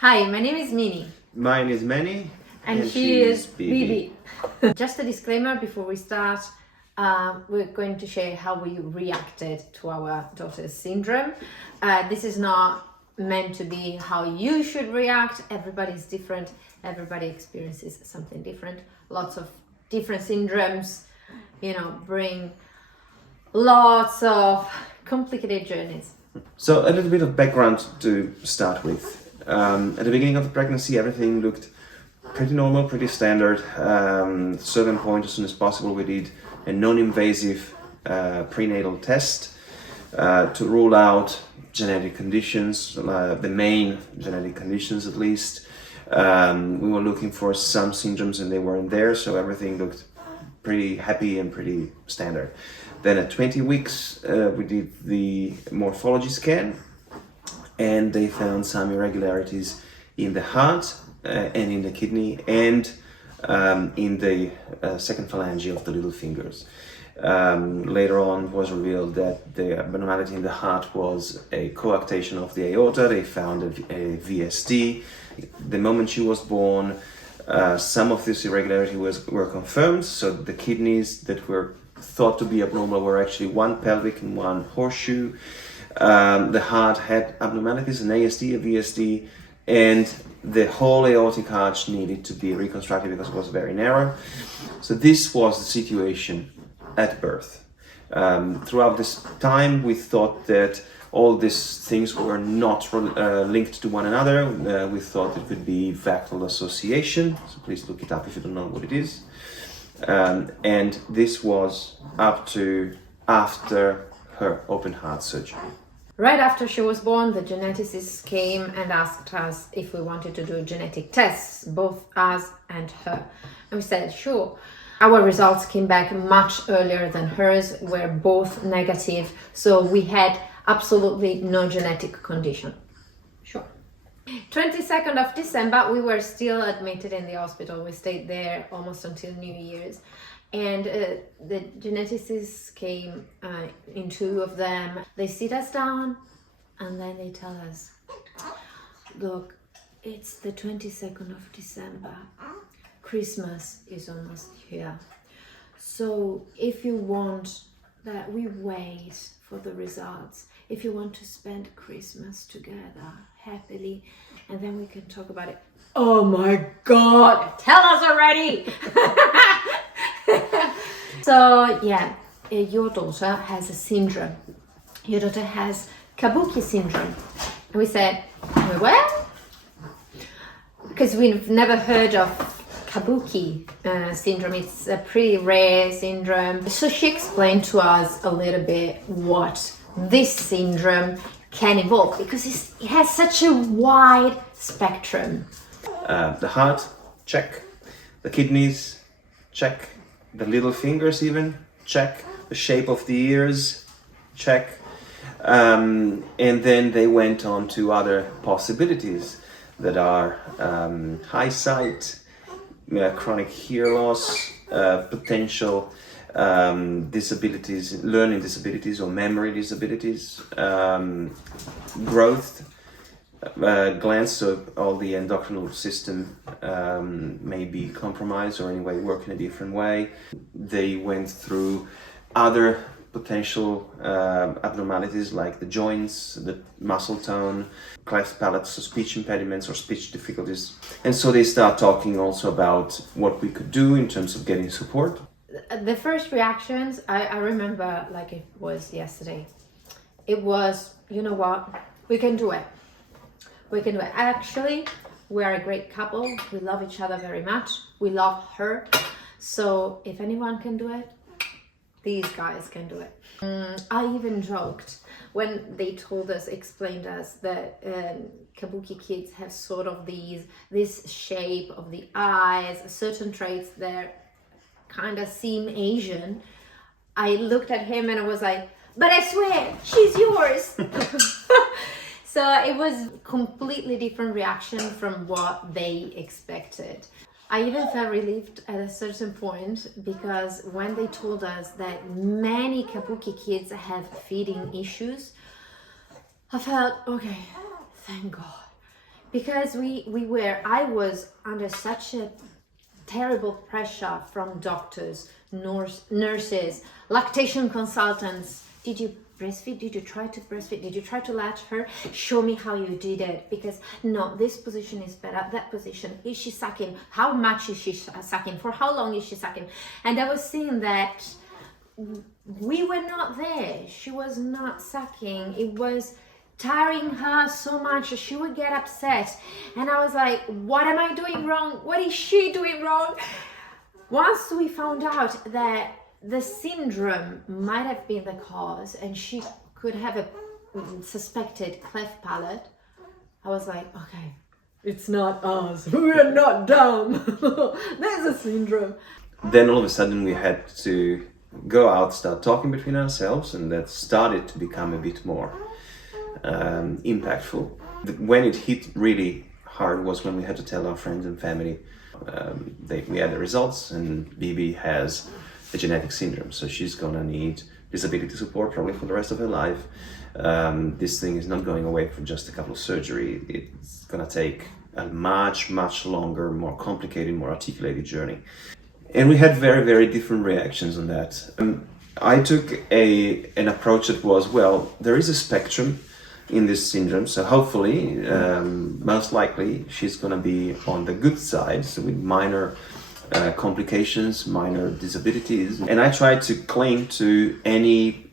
Hi, my name is Minie. Mine is Minie. And she is Bibi. Just a disclaimer before we start. We're going to share how we reacted to our daughter's syndrome. This is not meant to be how you should react. Everybody's different. Everybody experiences something different. Lots of different syndromes, bring lots of complicated journeys. So a little bit of background to start with. At the beginning of the pregnancy, everything looked pretty normal, pretty standard. At a certain point, as soon as possible, we did a non-invasive prenatal test to rule out genetic conditions, the main genetic conditions at least. We were looking for some syndromes and they weren't there, so everything looked pretty happy and pretty standard. Then at 20 weeks, we did the morphology scan and they found some irregularities in the heart and in the kidney and in the second phalange of the little fingers. Later on was revealed that the abnormality in the heart was a coarctation of the aorta. They found a VSD. The moment she was born, some of this irregularity were confirmed, so the kidneys that were thought to be abnormal were actually one pelvic and one horseshoe. The heart had abnormalities, an ASD, a VSD, and the whole aortic arch needed to be reconstructed because it was very narrow. So this was the situation at birth. Throughout this time, we thought that all these things were not linked to one another. We thought it could be vagal association, so please look it up if you don't know what it is. And this was up to after her open heart surgery. Right after she was born, the geneticist came and asked us if we wanted to do genetic tests, both us and her. And we said, sure. Our results came back much earlier than hers, were both negative. So we had absolutely no genetic condition. Sure. 22nd of December, we were still admitted in the hospital. We stayed there almost until New Year's. And the geneticists came in two of them. They sit us down and then they tell us, look, it's the 22nd of December. Christmas is almost here. So if you want that we wait for the results, if you want to spend Christmas together happily, and then we can talk about it. Oh my God, tell us already. So yeah, your daughter has a syndrome. Your daughter has Kabuki syndrome. And we said, well, because we've never heard of Kabuki syndrome. It's a pretty rare syndrome. So she explained to us a little bit what this syndrome can involve, because it has such a wide spectrum. The heart, check. The kidneys, check. The little fingers even, check. The shape of the ears, check. And then they went on to other possibilities that are high sight, chronic hear loss, potential disabilities, learning disabilities or memory disabilities, growth, glands, so all the endocrinal system may be compromised or anyway work in a different way. They went through other potential abnormalities like the joints, the muscle tone, cleft palate, so speech impediments or speech difficulties. And so they start talking also about what we could do in terms of getting support. The first reactions, I remember like it was yesterday. It was, you know what, we can do it. We can do it. Actually, we are a great couple. We love each other very much. We love her. So if anyone can do it, these guys can do it. I even joked when they told us, explained us that Kabuki kids have sort of this shape of the eyes, certain traits that kind of seem Asian. I looked at him and I was like, but I swear, she's yours. So it was completely different reaction from what they expected. I even felt relieved at a certain point, because when they told us that many Kabuki kids have feeding issues, I felt, okay, thank God. because I was under such a terrible pressure from doctors, nurses, lactation consultants. Did you breastfeed? Did you try to breastfeed? Did you try to latch her? Show me how you did it, because no, this position is better, that position. Is she sucking? How much is she sucking? For how long is she sucking? And I was seeing that we were not there. She was not sucking. It was tiring her so much. She would get upset, and I was like, what am I doing wrong? What is she doing wrong? Once we found out that the syndrome might have been the cause and she could have a suspected cleft palate, I was like, okay, it's not us. We're not dumb. There's a syndrome. Then all of a sudden we had to go out, start talking between ourselves, and that started to become a bit more impactful. When it hit really hard was when we had to tell our friends and family. We had the results, and Bibi has a genetic syndrome, so she's gonna need disability support probably for the rest of her life. This thing is not going away for just a couple of surgery. It's gonna take a much longer, more complicated, more articulated journey. And we had very, very different reactions on that. I took an approach that was, well, there is a spectrum in this syndrome, so hopefully, most likely, she's going to be on the good side, so with minor complications, minor disabilities. And I tried to cling to any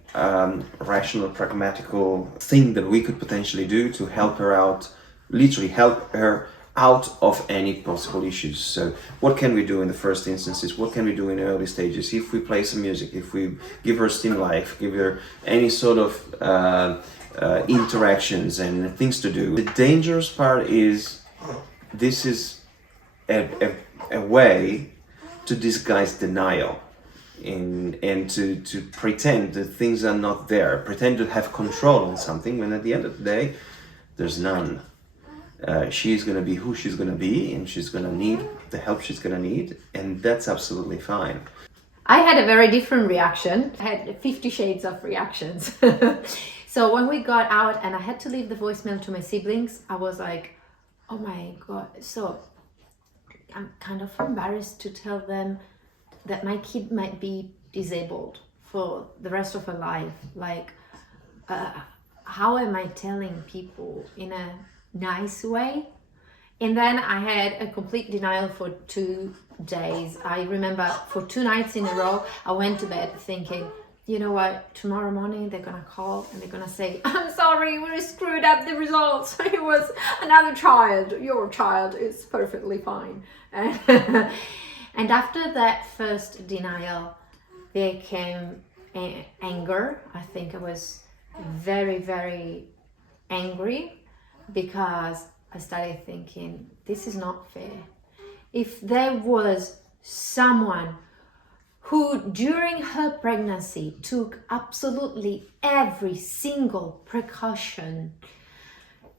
rational, pragmatical thing that we could potentially do to help her out, literally help her out of any possible issues. So what can we do in the first instances? What can we do in early stages? If we play some music, if we give her stimuli, if we give her any sort of interactions and things to do. The dangerous part is this is a way to disguise denial and to pretend that things are not there, pretend to have control on something when at the end of the day there's none. She's going to be who she's going to be, and she's going to need the help she's going to need, and that's absolutely fine. I had a very different reaction. I had 50 shades of reactions. So when we got out and I had to leave the voicemail to my siblings, I was like, oh my God. So I'm kind of embarrassed to tell them that my kid might be disabled for the rest of her life. Like, how am I telling people in a nice way? And then I had a complete denial for 2 days. I remember for 2 nights in a row, I went to bed thinking, you know what, tomorrow morning they're gonna call and they're gonna say, I'm sorry, we screwed up the results. It was another child. Your child is perfectly fine. And after that first denial, there came anger. I think I was very, very angry because I started thinking, this is not fair. If there was someone who during her pregnancy took absolutely every single precaution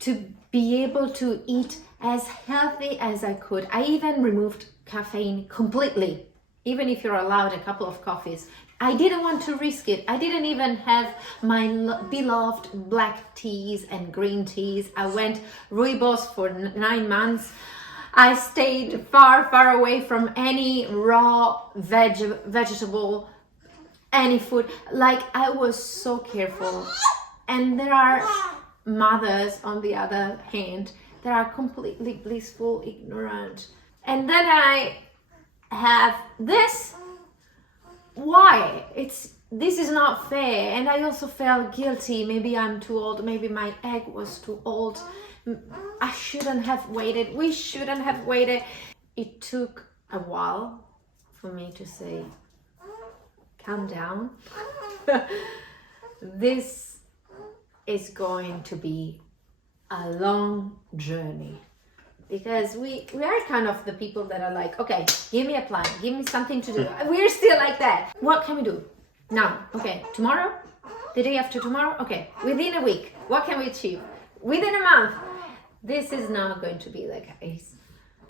to be able to eat as healthy as I could. I even removed caffeine completely, even if you're allowed a couple of coffees. I didn't want to risk it. I didn't even have my beloved black teas and green teas. I went rooibos for 9 months. I stayed far away from any raw vegetable, any food. Like, I was so careful. And there are mothers, on the other hand, that are completely blissful, ignorant. And then I have this. Why? This is not fair. And I also felt guilty. Maybe I'm too old. Maybe my egg was too old. I shouldn't have waited. We shouldn't have waited. It took a while for me to say, calm down. This is going to be a long journey. Because we are kind of the people that are like, okay, give me a plan, give me something to do. We're still like that. What can we do? Now, okay, tomorrow, the day after tomorrow, okay, within a week, what can we achieve? Within a month. This is not going to be the case.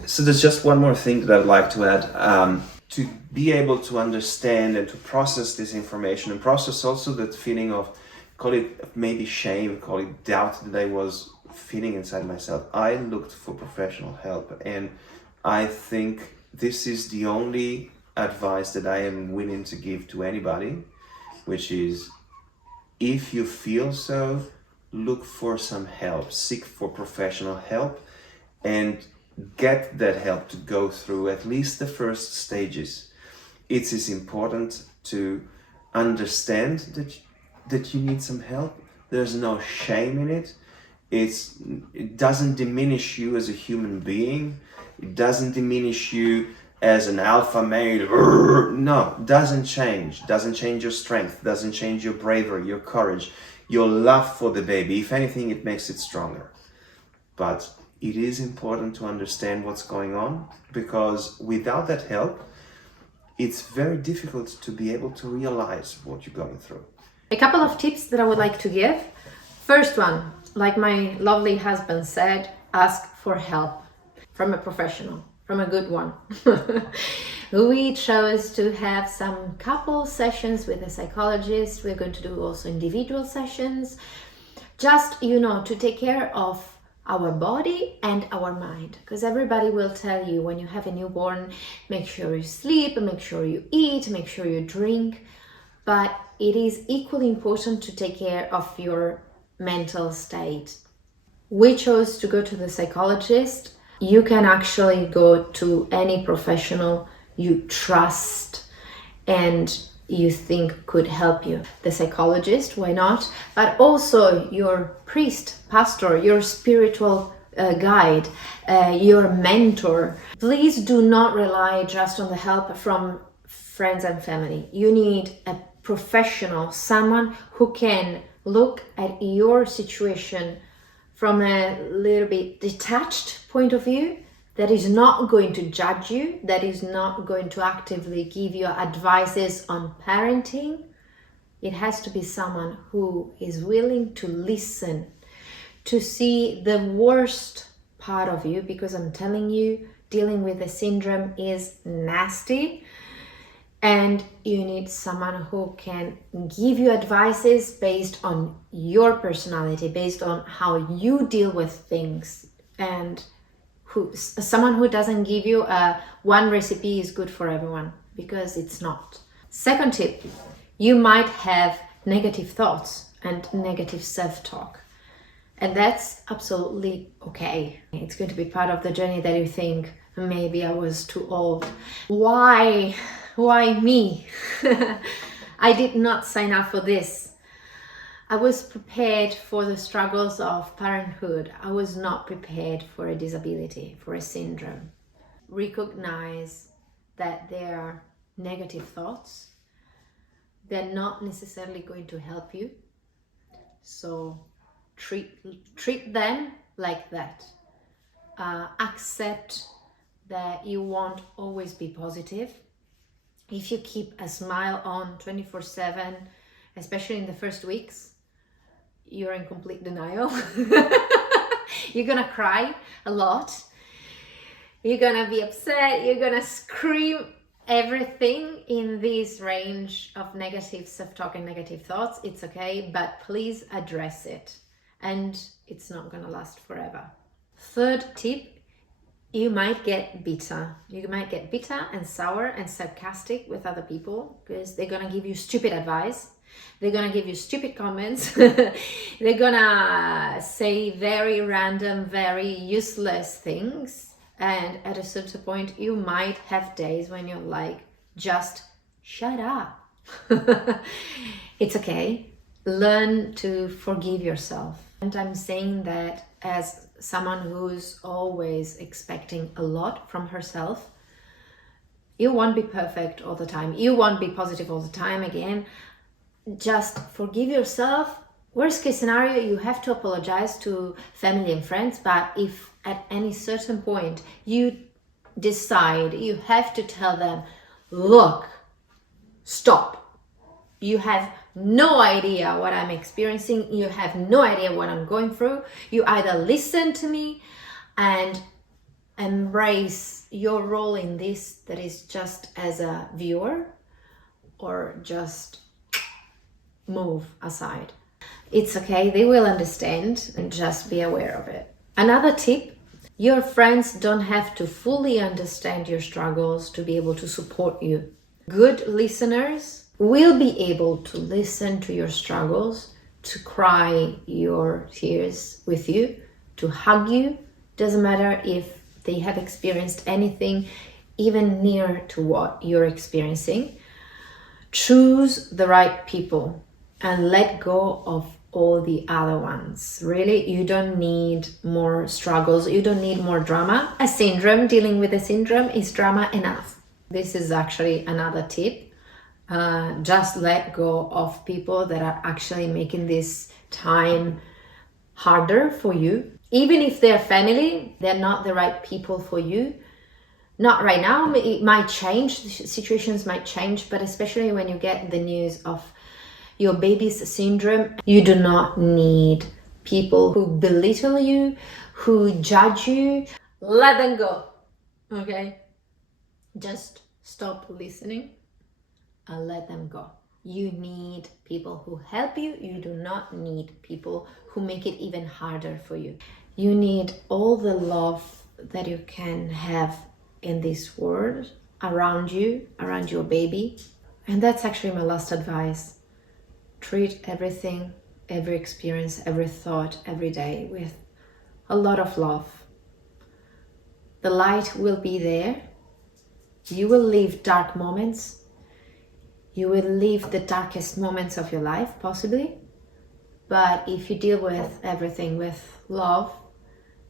So there's just one more thing that I'd like to add. To be able to understand and to process this information and process also that feeling of, call it maybe shame, call it doubt that I was feeling inside myself, I looked for professional help. And I think this is the only advice that I am willing to give to anybody, which is, if you feel so, look for some help, seek for professional help, and get that help to go through at least the first stages. It is important to understand that you need some help. There's no shame in it. It doesn't diminish you as a human being. It doesn't diminish you as an alpha male. No, doesn't change your strength, doesn't change your bravery, your courage, your love for the baby. If anything, it makes it stronger. But it is important to understand what's going on, because without that help, it's very difficult to be able to realize what you're going through. A couple of tips that I would like to give. First one, like my lovely husband said, ask for help from a professional, from a good one. We chose to have some couple sessions with a psychologist. We're going to do also individual sessions, just, to take care of our body and our mind, because everybody will tell you when you have a newborn, make sure you sleep, make sure you eat, make sure you drink, but it is equally important to take care of your mental state. We chose to go to the psychologist. You can actually go to any professional you trust and you think could help you. The psychologist, why not? But also your priest, pastor, your spiritual guide, your mentor. Please do not rely just on the help from friends and family. You need a professional, someone who can look at your situation from a little bit detached point of view, that is not going to judge you, that is not going to actively give you advices on parenting. It has to be someone who is willing to listen, to see the worst part of you, because I'm telling you, dealing with the syndrome is nasty. And you need someone who can give you advices based on your personality, based on how you deal with things, and someone who doesn't give you one recipe is good for everyone, because it's not. Second tip, you might have negative thoughts and negative self-talk, and that's absolutely okay. It's going to be part of the journey that you think, maybe I was too old. Why me? I did not sign up for this. I was prepared for the struggles of parenthood. I was not prepared for a disability, for a syndrome. Recognize that there are negative thoughts. They're not necessarily going to help you. So treat them like that. Accept that you won't always be positive. If you keep a smile on 24/7, especially in the first weeks, you're in complete denial. You're gonna cry a lot. You're gonna be upset. You're gonna scream everything in this range of negative self-talk and negative thoughts. It's okay, but please address it, and it's not gonna last forever. Third tip, you might get bitter. You might get bitter and sour and sarcastic with other people, because they're gonna give you stupid advice. They're gonna give you stupid comments. They're gonna say very random, very useless things. And at a certain point, you might have days when you're like, just shut up. It's okay. Learn to forgive yourself. And I'm saying that as someone who's always expecting a lot from herself. You won't be perfect all the time. You won't be positive all the time. Again, just forgive yourself. Worst case scenario, you have to apologize to family and friends, but if at any certain point you decide, you have to tell them, look, stop. You have no idea what I'm experiencing. You have no idea what I'm going through. You either listen to me and embrace your role in this, that is just as a viewer, or just move aside. It's okay, they will understand, and just be aware of it. Another tip, your friends don't have to fully understand your struggles to be able to support you. Good listeners will be able to listen to your struggles, to cry your tears with you, to hug you. Doesn't matter if they have experienced anything even near to what you're experiencing. Choose the right people and let go of all the other ones. Really, you don't need more struggles. You don't need more drama. A syndrome, dealing with a syndrome is drama enough. This is actually another tip. Just let go of people that are actually making this time harder for you. Even if they're family, they're not the right people for you. Not right now, it might change, situations might change, but especially when you get the news of your baby's syndrome, you do not need people who belittle you, who judge you. Let them go, okay? Just stop listening and let them go. You need people who help you. You do not need people who make it even harder for you. You need all the love that you can have in this world around you, around your baby. And that's actually my last advice. Treat everything, every experience, every thought, every day with a lot of love. The light will be there. You will live dark moments. You will live the darkest moments of your life, possibly. But if you deal with everything with love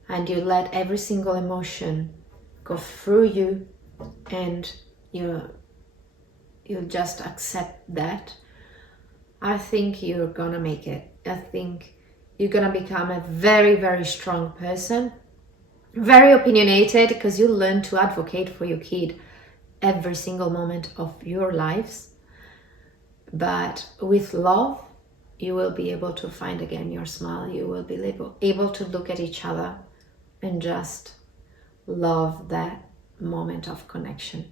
and you let every single emotion go through you and you just accept that, I think you're gonna make it. I think you're gonna become a very, very strong person, very opinionated, because you learn to advocate for your kid every single moment of your lives. But with love, you will be able to find again your smile. You will be able to look at each other and just love that moment of connection.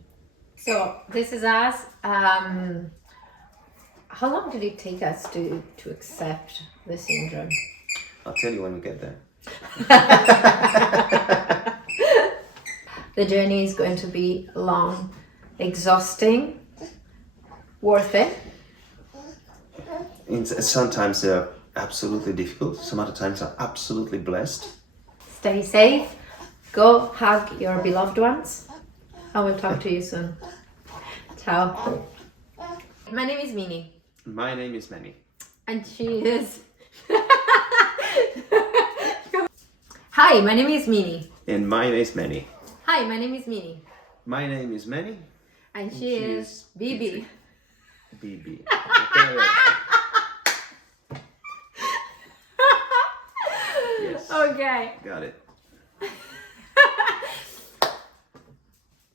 So this is us. How long did it take us to accept the syndrome? I'll tell you when we get there. The journey is going to be long, exhausting, worth it. Sometimes they're absolutely difficult. Some other times are absolutely blessed. Stay safe. Go hug your beloved ones. I will talk to you soon. Ciao. My name is Minie. My name is Minie. And she is... Hi, my name is Minie. And my name is Minie. Hi, my name is Minie. My name is Minie. And she is Bibi. Bibi. Okay. Okay. Got it.